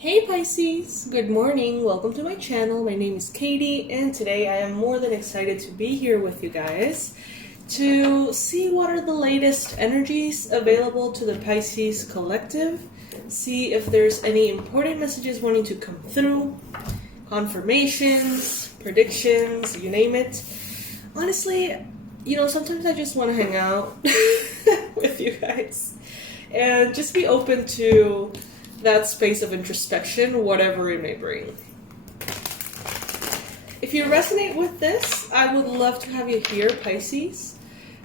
Hey Pisces, good morning, welcome to my channel. My name is 𝐂𝐇 and today I am more than excited to be here with you guys to see what are the latest energies available to the Pisces collective, see if there's any important messages wanting to come through, confirmations, predictions, you name it. Honestly, sometimes I just want to hang out with you guys and just be open to that space of introspection, whatever it may bring. If you resonate with this, I would love to have you here, Pisces.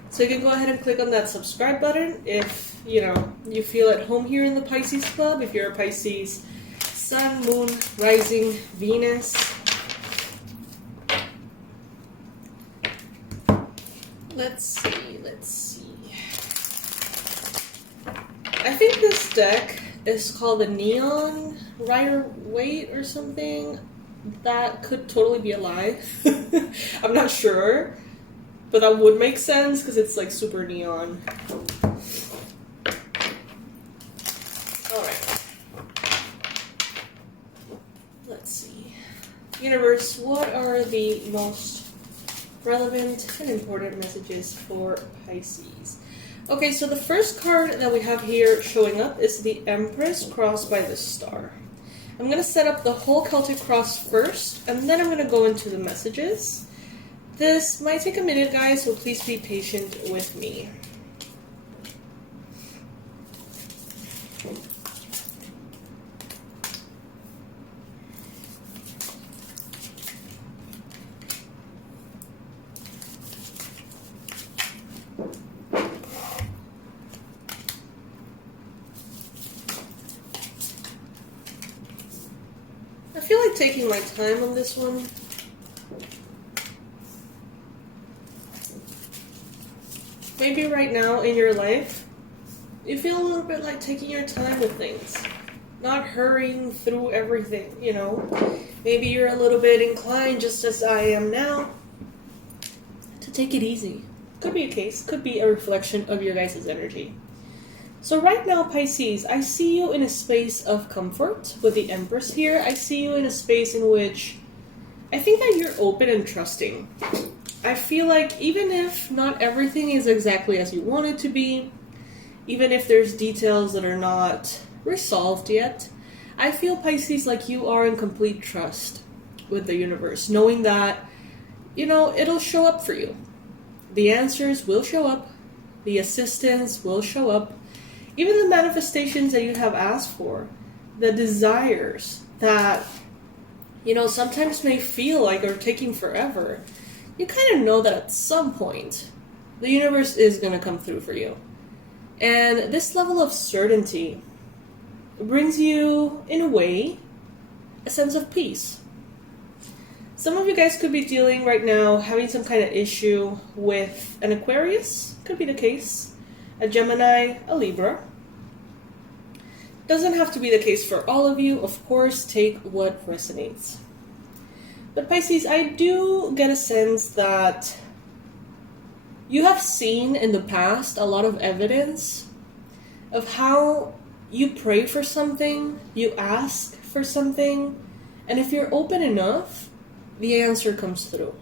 So you can go ahead and click on that subscribe button if, you feel at home here in the Pisces Club. If you're a Pisces Sun, Moon, Rising, Venus. Let's see. I think this deck is called the Neon Rider-Waite or something. That could totally be a lie. I'm not sure, but that would make sense because it's like super neon. Alright. Let's see. Universe, what are the most relevant and important messages for Pisces? Okay, so the first card that we have here showing up is the Empress crossed by the star. I'm going to set up the whole Celtic cross first, and then I'm going to go into the messages. This might take a minute, guys, so please be patient with me. I feel like taking my time on this one. Maybe right now in your life, you feel a little bit like taking your time with things. Not hurrying through everything, Maybe you're a little bit inclined, just as I am now, to take it easy. Could be a case, could be a reflection of your guys' energy. So right now, Pisces, I see you in a space of comfort with the Empress here. I see you in a space in which I think that you're open and trusting. I feel like even if not everything is exactly as you want it to be, even if there's details that are not resolved yet, I feel, Pisces, like you are in complete trust with the universe, knowing that, it'll show up for you. The answers will show up. The assistance will show up. Even the manifestations that you have asked for, the desires that, sometimes may feel like are taking forever, you kind of know that at some point, the universe is going to come through for you. And this level of certainty brings you, in a way, a sense of peace. Some of you guys could be dealing right now, having some kind of issue with an Aquarius, could be the case. A Gemini, a Libra. Doesn't have to be the case for all of you. Of course, take what resonates. But Pisces, I do get a sense that you have seen in the past a lot of evidence of how you pray for something, you ask for something, and if you're open enough, the answer comes through.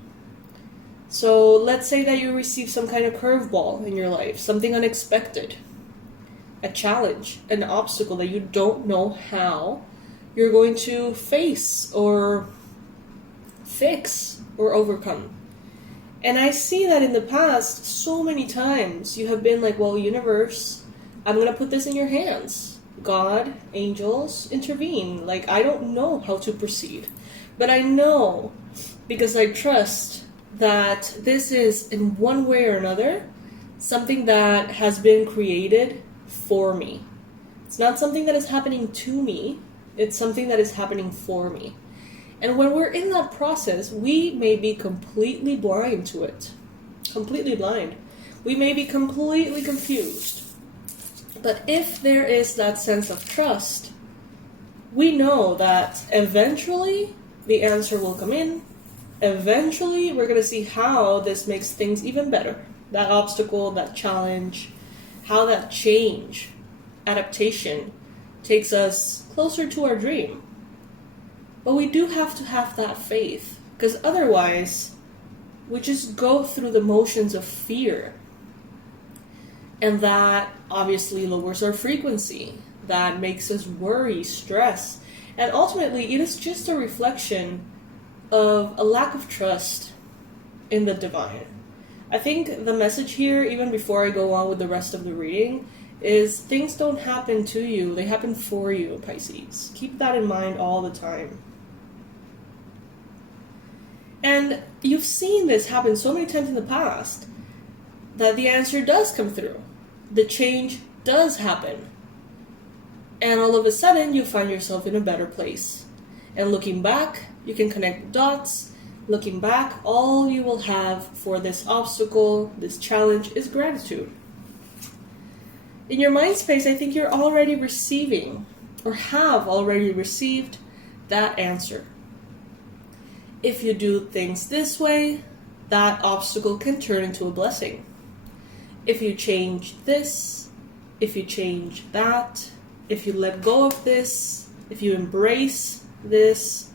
So let's say that you receive some kind of curveball in your life, something unexpected, a challenge, an obstacle that you don't know how you're going to face or fix or overcome. And I see that in the past, so many times you have been like, well, universe, I'm going to put this in your hands. God, angels, intervene. Like, I don't know how to proceed, but I know because I trust that this is, in one way or another, something that has been created for me. It's not something that is happening to me, it's something that is happening for me. And when we're in that process, we may be completely blind to it. Completely blind. We may be completely confused. But if there is that sense of trust, we know that eventually the answer will come in. Eventually, we're going to see how this makes things even better. That obstacle, that challenge, how that change, adaptation takes us closer to our dream. But we do have to have that faith, because otherwise we just go through the motions of fear. And that obviously lowers our frequency. That makes us worry, stress. And ultimately, it is just a reflection of a lack of trust in the divine. I think the message here, even before I go on with the rest of the reading, is things don't happen to you, they happen for you, Pisces. Keep that in mind all the time. And you've seen this happen so many times in the past that the answer does come through. The change does happen. And all of a sudden, you find yourself in a better place. And looking back, you can connect the dots. Looking back, all you will have for this obstacle, this challenge, is gratitude. In your mind space, I think you're already receiving, or have already received, that answer. If you do things this way, that obstacle can turn into a blessing. If you change this, if you change that, if you let go of this, if you embrace this,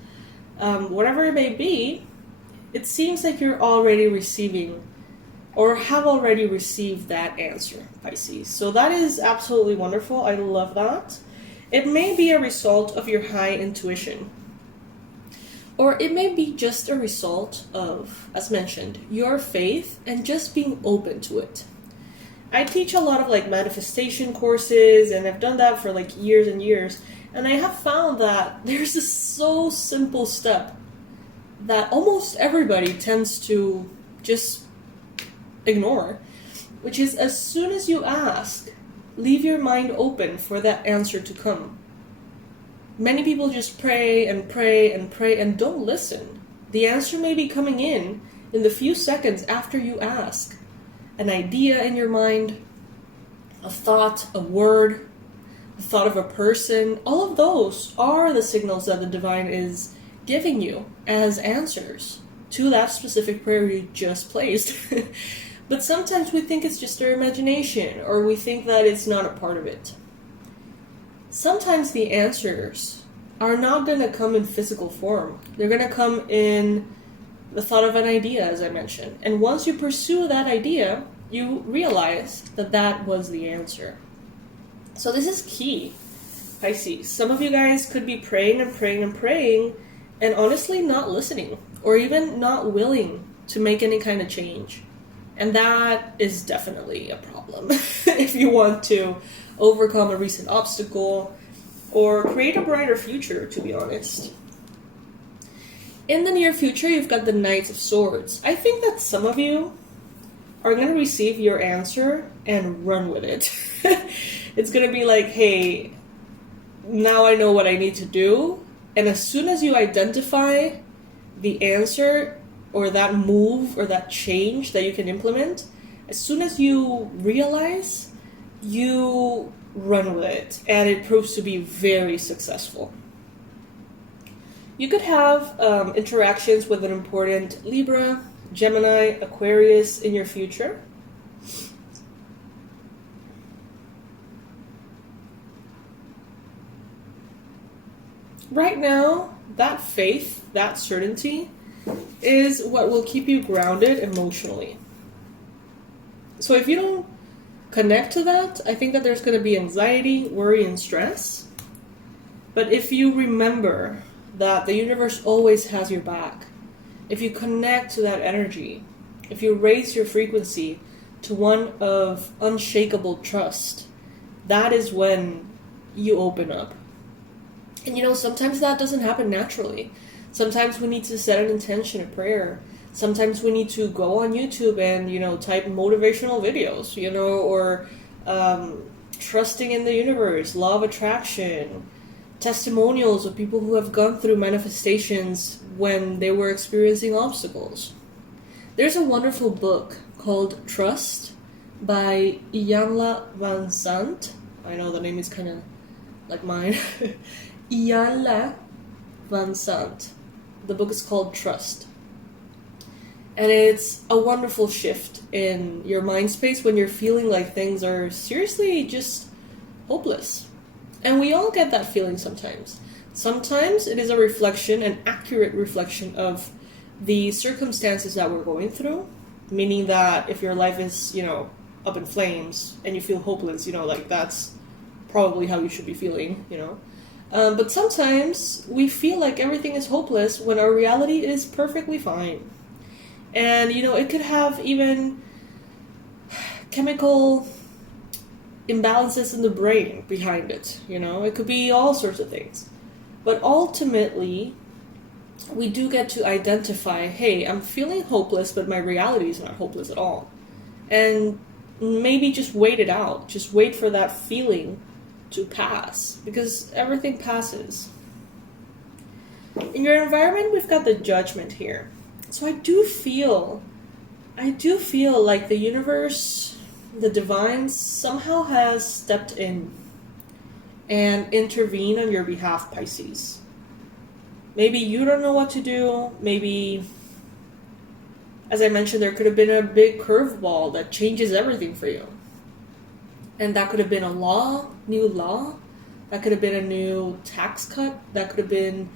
whatever it may be, it seems like you're already receiving or have already received that answer, Pisces. So that is absolutely wonderful. I love that. It may be a result of your high intuition. Or it may be just a result of, as mentioned, your faith and just being open to it. I teach a lot of manifestation courses, and I've done that for years and years. And I have found that there's this so simple step that almost everybody tends to just ignore, which is as soon as you ask, leave your mind open for that answer to come. Many people just pray and pray and pray and don't listen. The answer may be coming in the few seconds after you ask. An idea in your mind, a thought, a word, the thought of a person, all of those are the signals that the divine is giving you as answers to that specific prayer you just placed. But sometimes we think it's just our imagination, or we think that it's not a part of it. Sometimes the answers are not going to come in physical form. They're going to come in the thought of an idea, as I mentioned. And once you pursue that idea, you realize that that was the answer. So this is key, Pisces. Some of you guys could be praying and praying and praying, and honestly not listening, or even not willing to make any kind of change. And that is definitely a problem if you want to overcome a recent obstacle or create a brighter future, to be honest. In the near future, you've got the Knight of Swords. I think that some of you are going to receive your answer and run with it. It's going to be like, hey, now I know what I need to do. And as soon as you identify the answer or that move or that change that you can implement, as soon as you realize, you run with it, and it proves to be very successful. You could have interactions with an important Libra, Gemini, Aquarius in your future. Right now, that faith, that certainty, is what will keep you grounded emotionally. So if you don't connect to that, I think that there's going to be anxiety, worry, and stress. But if you remember that the universe always has your back, if you connect to that energy, if you raise your frequency to one of unshakable trust, that is when you open up. And sometimes that doesn't happen naturally. Sometimes we need to set an intention, a prayer. Sometimes we need to go on YouTube and, type motivational videos, or trusting in the universe, law of attraction, testimonials of people who have gone through manifestations when they were experiencing obstacles. There's a wonderful book called Trust by 𝐿 van Sant. I know the name is kind of like mine. 𝐿 van Sant. The book is called Trust. And it's a wonderful shift in your mind space when you're feeling like things are seriously just hopeless. And we all get that feeling sometimes. Sometimes it is a reflection, an accurate reflection of the circumstances that we're going through, meaning that if your life is, up in flames and you feel hopeless, like that's probably how you should be feeling, But sometimes we feel like everything is hopeless when our reality is perfectly fine. And, it could have even chemical imbalances in the brain behind it, It could be all sorts of things. But ultimately, we do get to identify, hey, I'm feeling hopeless, but my reality is not hopeless at all. And maybe just wait it out. Just wait for that feeling to pass, because everything passes. In your environment, we've got the Judgment here. So I do feel like the universe, the divine, somehow has stepped in and intervened on your behalf, Pisces. Maybe you don't know what to do. Maybe, as I mentioned, there could have been a big curveball that changes everything for you. And that could have been a new law. That could have been a new tax cut. That could have been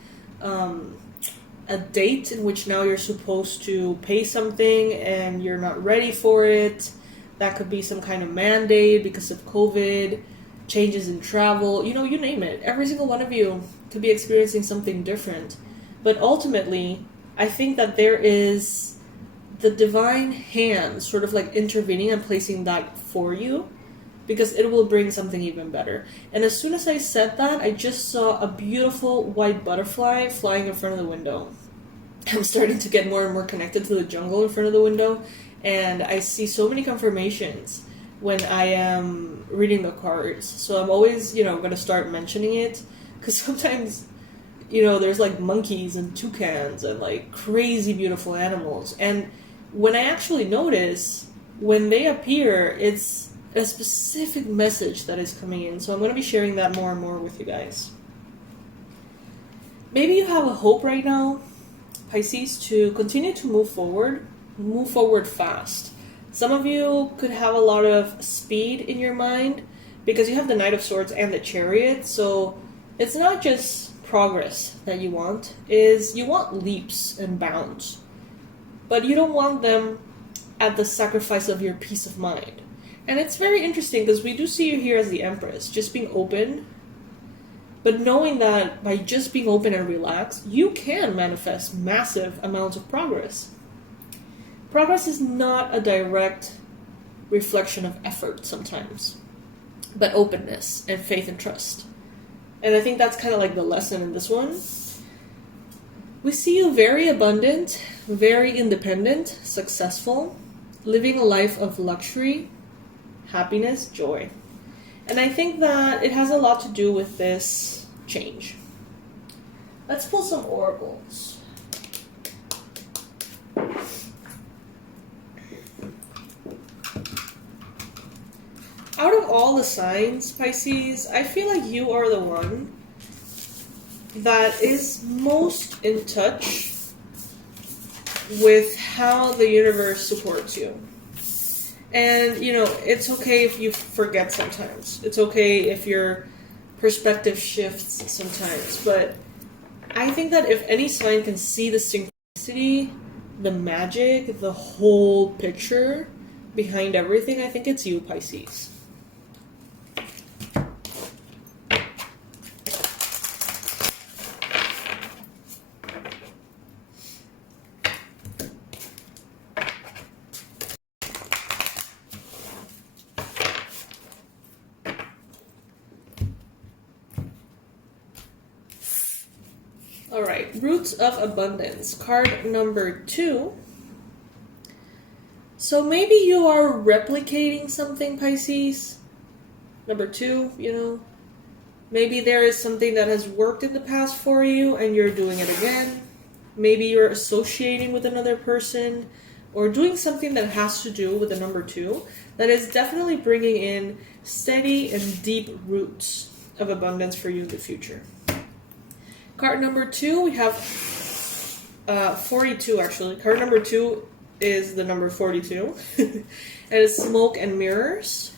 a date in which now you're supposed to pay something and you're not ready for it. That could be some kind of mandate because of COVID, changes in travel, you name it. Every single one of you could be experiencing something different. But ultimately, I think that there is the divine hand sort of like intervening and placing that for you, because it will bring something even better. And as soon as I said that, I just saw a beautiful white butterfly flying in front of the window. I'm starting to get more and more connected to the jungle in front of the window, and I see so many confirmations when I am reading the cards. So I'm always, going to start mentioning it, because sometimes, there's like monkeys and toucans and like crazy beautiful animals. And when I actually notice, when they appear, it's a specific message that is coming in. So I'm going to be sharing that more and more with you guys. Maybe you have a hope right now, Pisces, to continue to move forward fast. Some of you could have a lot of speed in your mind because you have the Knight of Swords and the Chariot. So it's not just progress that you want, you want leaps and bounds. But you don't want them at the sacrifice of your peace of mind. And it's very interesting because we do see you here as the Empress, just being open, but knowing that by just being open and relaxed, you can manifest massive amounts of progress. Progress is not a direct reflection of effort sometimes, but openness and faith and trust. And I think that's kind of like the lesson in this one. We see you very abundant, very independent, successful, living a life of luxury, happiness, joy. And I think that it has a lot to do with this change. Let's pull some oracles. Out of all the signs, Pisces, I feel like you are the one that is most in touch with how the universe supports you. And, it's okay if you forget sometimes. It's okay if your perspective shifts sometimes. But I think that if any sign can see the synchronicity, the magic, the whole picture behind everything, I think it's you, Pisces. All right, Roots of Abundance, card number 2. So maybe you are replicating something, Pisces. Number 2, Maybe there is something that has worked in the past for you and you're doing it again. Maybe you're associating with another person or doing something that has to do with the number 2 that is definitely bringing in steady and deep roots of abundance for you in the future. Card number 2, we have 42 actually. Card number 2 is the number 42. And it's Smoke and Mirrors.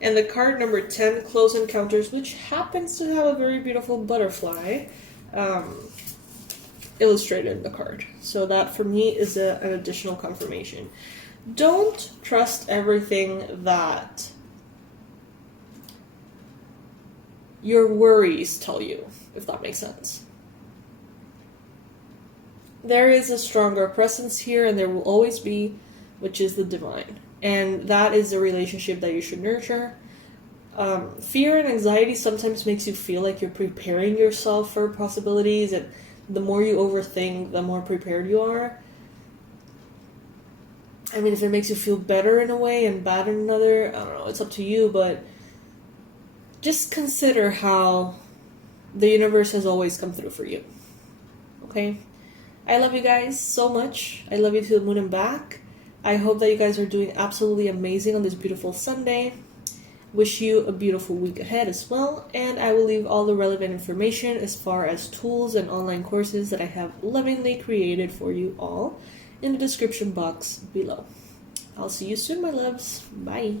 And the card number 10, Close Encounters, which happens to have a very beautiful butterfly illustrated in the card. So that for me is an additional confirmation. Don't trust everything that your worries tell you, if that makes sense. There is a stronger presence here, and there will always be, which is the divine. And that is the relationship that you should nurture. Fear and anxiety sometimes makes you feel like you're preparing yourself for possibilities, and the more you overthink, the more prepared you are. I mean, if it makes you feel better in a way and bad in another, I don't know, it's up to you, but just consider how the universe has always come through for you. Okay? I love you guys so much. I love you to the moon and back. I hope that you guys are doing absolutely amazing on this beautiful Sunday. Wish you a beautiful week ahead as well. And I will leave all the relevant information as far as tools and online courses that I have lovingly created for you all in the description box below. I'll see you soon, my loves. Bye.